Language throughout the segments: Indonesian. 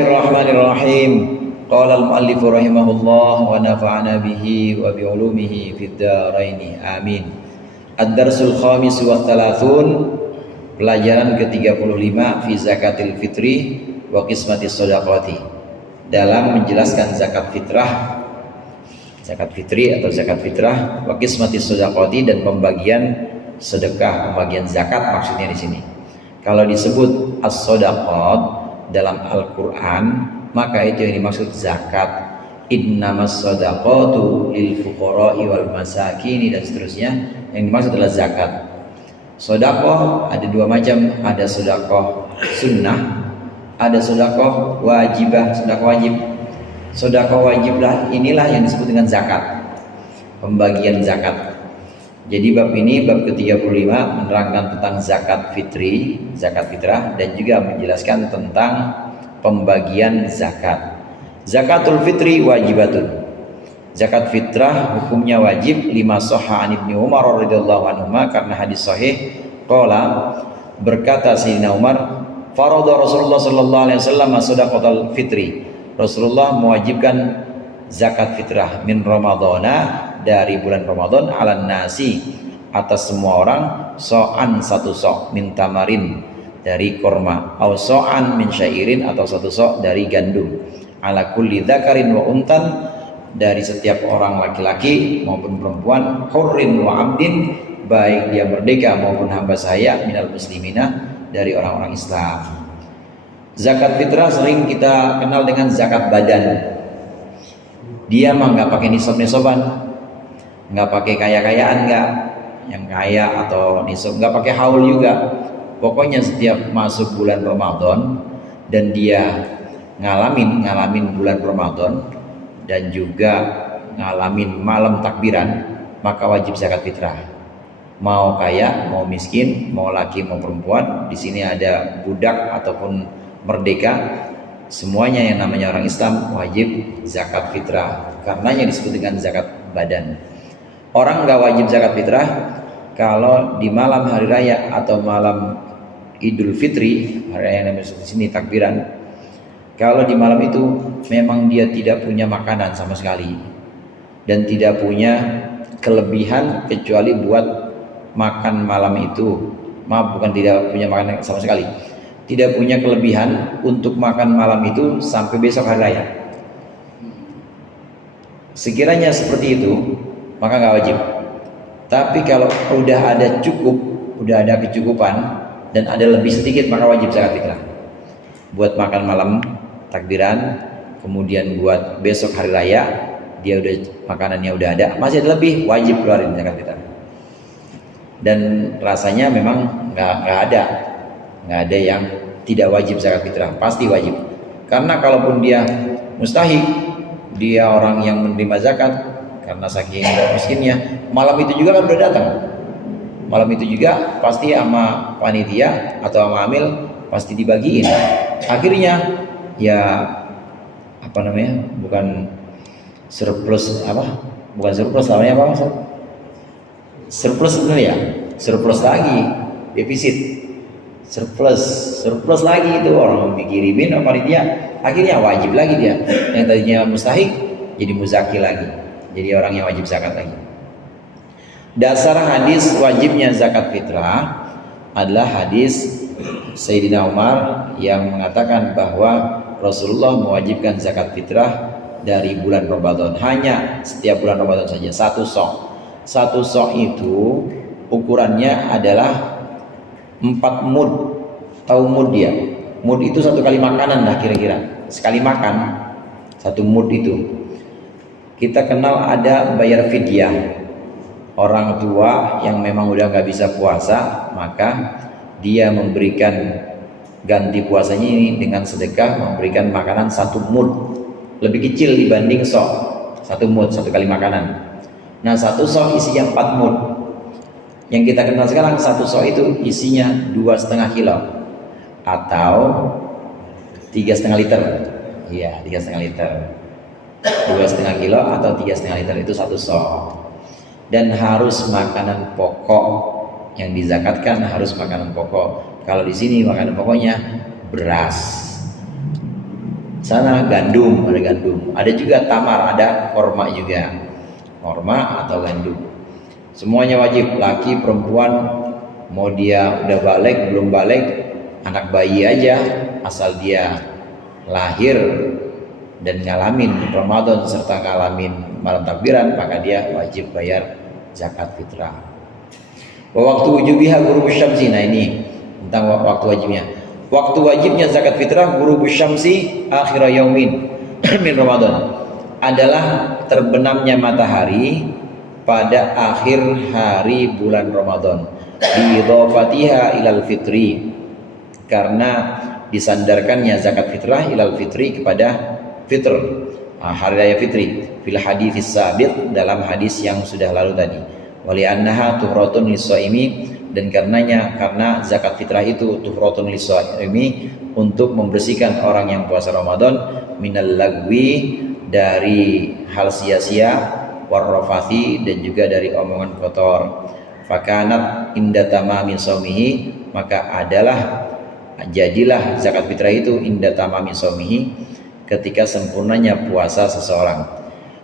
Bismillahirrahmanirrahim. Qala al-muallif rahimahullah wa nafa'ana bihi wa bi ulumihi fid dharain. Amin. Ad-darsul khamis wa thalathun, pelajaran ke-35 fi zakatil fitri wa qismatis shadaqati. Dalam menjelaskan zakat fitrah, zakat fitri atau zakat fitrah, wa qismatis shadaqati, dan pembagian sedekah, pembagian zakat maksudnya di sini. Kalau disebut as-shadaqat dalam Al-Quran, maka itu yang dimaksud zakat. Innamas shadaqatu lil fuqara'i wal masakini, dan seterusnya. Yang dimaksud adalah zakat. Sedekah ada dua macam, ada sedekah sunnah, ada sedekah wajibah, sedekah wajib. Sedekah wajiblah inilah yang disebut dengan zakat, pembagian zakat. Jadi bab ini, bab ke-35, menerangkan tentang zakat fitri, zakat fitrah, dan juga menjelaskan tentang pembagian zakat. Zakatul fitri wajibatun. Zakat fitrah hukumnya wajib, lima sahha an Ibnu Umar radhiyallahu anhu, karena hadis sahih qala, berkata Sayyidina Umar, farada Rasulullah sallallahu alaihi wasallam shadaqatul fitri. Rasulullah mewajibkan zakat fitrah min Ramadhana, dari bulan Ramadan, ala nasi, atas semua orang, so'an, satu so' min tamarin, dari korma, au so'an min syairin, atau satu so' dari gandum, ala kulli dzakarin wa untan, dari setiap orang laki-laki maupun perempuan, hurrin wa abdin, baik dia merdeka maupun hamba sahaya, minal muslimina, dari orang-orang Islam. Zakat fitrah sering kita kenal dengan zakat badan. Dia mah nggak pakai nisab-nisaban, nggak pakai kaya-kayaan, nggak yang kaya atau nisab, nggak pakai haul juga. Pokoknya setiap masuk bulan Ramadan dan dia ngalamin bulan Ramadan dan juga ngalamin malam takbiran, maka wajib zakat fitrah. Mau kaya, mau miskin, mau laki mau perempuan, di sini ada budak ataupun merdeka, semuanya yang namanya orang Islam wajib zakat fitrah, karenanya disebut dengan zakat badan. Orang nggak wajib zakat fitrah kalau di malam hari raya atau malam Idul Fitri, hari raya yang di sini takbiran. Kalau di malam itu memang dia tidak punya makanan sama sekali dan tidak punya kelebihan kecuali buat makan malam itu. Maaf, bukan tidak punya makanan sama sekali. Tidak punya kelebihan untuk makan malam itu sampai besok hari raya. Sekiranya seperti itu, maka nggak wajib. Tapi kalau udah ada cukup, udah ada kecukupan dan ada lebih sedikit, maka wajib zakat fitrah. Buat makan malam takbiran, kemudian buat besok hari raya, dia udah makanannya udah ada, masih ada lebih, wajib keluarin zakat fitrah. Dan rasanya memang nggak ada yang tidak wajib zakat fitrah, pasti wajib. Karena kalaupun dia mustahik, dia orang yang menerima zakat karena saking miskinnya, malam itu juga kan udah datang. Malam itu juga pasti sama panitia atau sama amil pasti dibagiin. Akhirnya ya apa namanya? Bukan surplus apa? Bukan surplus namanya apa maksud? Surplus sebenarnya ya. Surplus lagi, defisit. Surplus lagi itu orang dikirimin sama panitia. Akhirnya wajib lagi dia. Yang tadinya mustahik jadi muzaki lagi. Jadi orang yang wajib zakat lagi. Dasar hadis wajibnya zakat fitrah adalah hadis Sayyidina Umar yang mengatakan bahwa Rasulullah mewajibkan zakat fitrah dari bulan Ramadan, hanya setiap bulan Ramadan saja, satu sok. Satu sok itu ukurannya adalah 4 mud. Tahu mud dia? Mud itu satu kali makanan lah kira-kira. Sekali makan satu mud itu. Kita kenal ada bayar fidyah. Orang tua yang memang udah nggak bisa puasa, maka dia memberikan ganti puasanya ini dengan sedekah, memberikan makanan satu mud, lebih kecil dibanding sok. Satu mud, satu kali makanan. Nah, satu sok isinya 4 mud. Yang kita kenal sekarang satu sok itu isinya 2,5 kilo atau 3,5 liter. Iya, 3,5 liter. 2,5 kilo atau 3,5 liter itu satu sok. Dan harus makanan pokok, yang dizakatkan harus makanan pokok. Kalau di sini makanan pokoknya beras. Sana gandum, ada gandum. Ada juga tamar, ada korma juga. Korma atau gandum. Semuanya wajib, laki, perempuan, mau dia udah balik, belum balik, anak bayi aja, asal dia lahir dan ngalamin Ramadan serta ngalamin malam takbiran, maka dia wajib bayar zakat fitrah. Waktu wujubiha ghurubus syamsi. Nah ini tentang waktu wajibnya. Waktu wajibnya zakat fitrah ghurubus syamsi akhir yaumin min Ramadan adalah terbenamnya matahari pada akhir hari bulan Ramadan. Biidhafatiha ilal fitri, karena disandarkannya zakat fitrah ilal fitri kepada fitr, hari raya fitri, fil hadits sabiq, dalam hadis yang sudah lalu tadi. Wali annaha tuhratun lis-shaimi, dan karena zakat fitrah itu tuhratun lis-shaimi, untuk membersihkan orang yang puasa Ramadan, minal lagwi, dari hal sia-sia, warrafathi, dan juga dari omongan kotor. Fakanat inda tamami shaumihi, maka jadilah zakat fitrah itu inda tamami shaumihi, ketika sempurnanya puasa seseorang.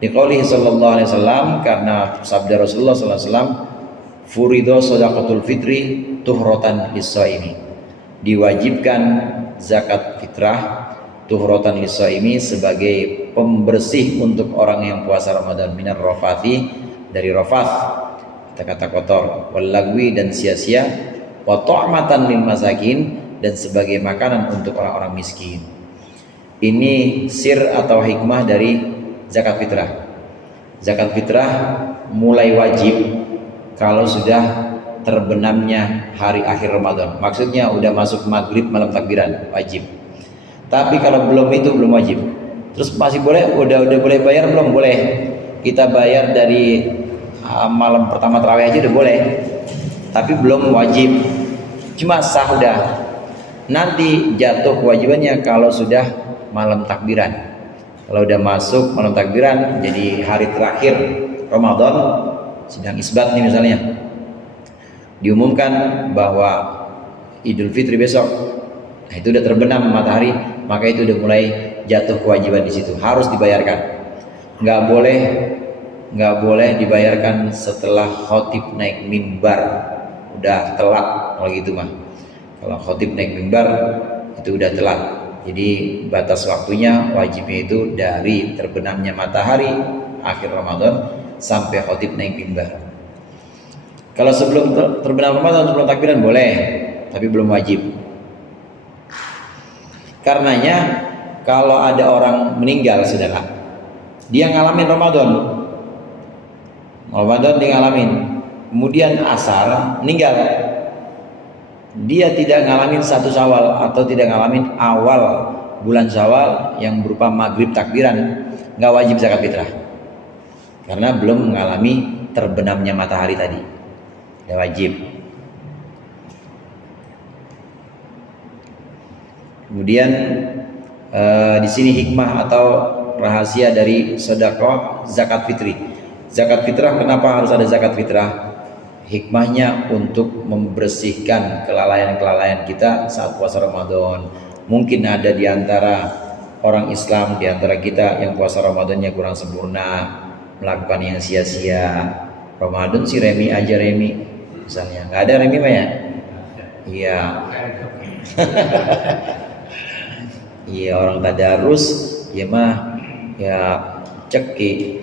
Diqaulihi sallallahu alaihi wasallam, karena sabda Rasulullah sallallahu alaihi wasallam, furido shadaqatul fitri tuhratan lis-shaimi, diwajibkan zakat fitrah tuhratan lis-shaimi sebagai pembersih untuk orang yang puasa Ramadan, minar rafati, dari rafath, kata-kata kotor, wal lagwi, dan sia-sia, wa ta'matan lil masakin, dan sebagai makanan untuk orang-orang miskin. Ini sir atau hikmah dari zakat fitrah. Zakat fitrah mulai wajib kalau sudah terbenamnya hari akhir Ramadan. Maksudnya udah masuk maghrib malam takbiran, wajib. Tapi kalau belum itu belum wajib. Terus masih boleh, udah boleh bayar belum? Boleh. Kita bayar dari malam pertama tarawih aja udah boleh. Tapi belum wajib. Cuma sah udah. Nanti jatuh kewajibannya kalau sudah malam takbiran. Kalau udah masuk malam takbiran, jadi hari terakhir Ramadan, sidang isbat nih misalnya, diumumkan bahwa Idul Fitri besok, nah itu udah terbenam matahari, maka itu udah mulai jatuh kewajiban di situ, harus dibayarkan. Nggak boleh dibayarkan setelah khotib naik mimbar, udah telat kalau gitu mah. Kalau khotib naik mimbar itu udah telat. Jadi batas waktunya wajibnya itu dari terbenamnya matahari akhir Ramadan sampai khotib naik mimbar. Kalau sebelum terbenam Ramadan, sebelum takbiran boleh, tapi belum wajib. Karenanya kalau ada orang meninggal, saudara, dia ngalamin Ramadan dia ngalamin, kemudian asar meninggal, dia tidak ngalamin satu Syawal atau tidak ngalamin awal bulan Syawal yang berupa maghrib takbiran, nggak wajib zakat fitrah karena belum mengalami terbenamnya matahari tadi, nggak wajib. Kemudian di sini hikmah atau rahasia dari sedekah zakat fitri. Zakat fitrah, kenapa harus ada zakat fitrah? Hikmahnya untuk membersihkan kelalaian-kelalaian kita saat puasa Ramadan. Mungkin ada di antara orang Islam, di antara kita yang puasa Ramadannya kurang sempurna, melakukan yang sia-sia. Ramadan si remi aja remi, misalnya. Nggak ada remi mah ya? Iya. Iya, orang tadarus ya mah ya ceki.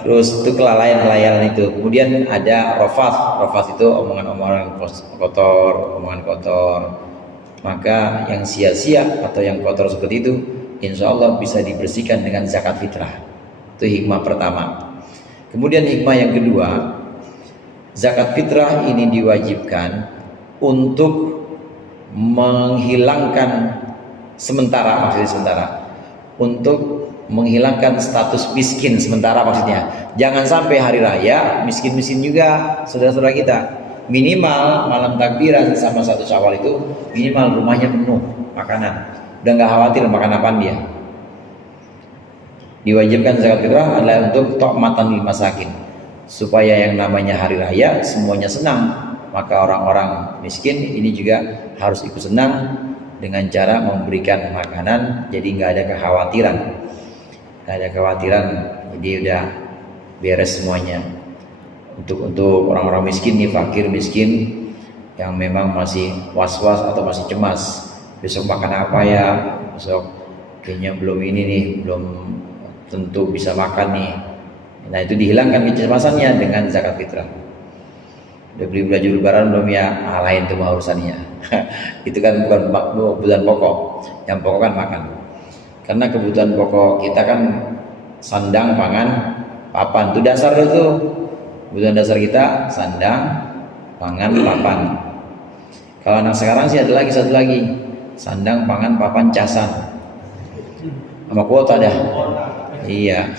Terus itu kelalaian itu. Kemudian ada rafath itu omongan-omongan kotor. Maka yang sia-sia atau yang kotor seperti itu, insya Allah bisa dibersihkan dengan zakat fitrah. Itu hikmah pertama. Kemudian hikmah yang kedua, zakat fitrah ini diwajibkan untuk menghilangkan untuk menghilangkan status miskin sementara, maksudnya jangan sampai hari raya miskin-miskin juga saudara-saudara kita. Minimal malam takbiran sama satu Syawal itu minimal rumahnya penuh makanan, udah nggak khawatir makan apaan dia. Diwajibkan zakat fitrah adalah untuk ta'matan lil masakin, supaya yang namanya hari raya semuanya senang, maka orang-orang miskin ini juga harus ikut senang dengan cara memberikan makanan, jadi nggak ada kekhawatiran, jadi udah beres semuanya. Untuk orang-orang miskin nih, fakir miskin yang memang masih was-was atau masih cemas, besok makan apa ya, besok kayaknya belum ini nih, belum tentu bisa makan nih. Nah itu dihilangkan kecemasannya dengan zakat fitrah. Udah beli baju lebaran belum ya? Lain tuh mah urusannya. Itu kan bukan kebutuhan pokok. Yang pokok kan makan. Karena kebutuhan pokok kita kan sandang, pangan, papan. Itu dasar itu. Kebutuhan dasar kita sandang, pangan, papan. Kalau anak sekarang sih ada lagi satu lagi. Sandang, pangan, papan, casan. Sama kuota dah. Iya.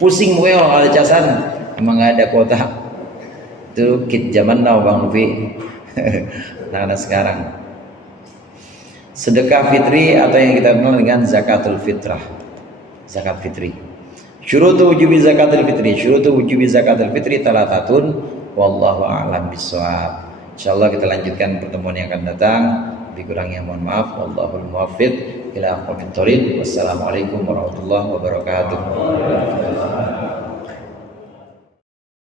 Pusing pokoknya kalau ada casan. Emang nggak ada kuota. Itu kit zaman now Bang Lufi. Anak-anak sekarang. Sedekah fitri atau yang kita kenal dengan zakatul fitrah. Zakat fitri. Syurutu wujubi zakatul fitri. Syurutu wujubi zakatul fitri talatatun. Wallahu a'lam bishawab. Insyaallah kita lanjutkan pertemuan yang akan datang. Lebih kurangnya mohon maaf. Wallahul muwaffiq ila aqwamit thoriq. Wassalamualaikum warahmatullahi wabarakatuh.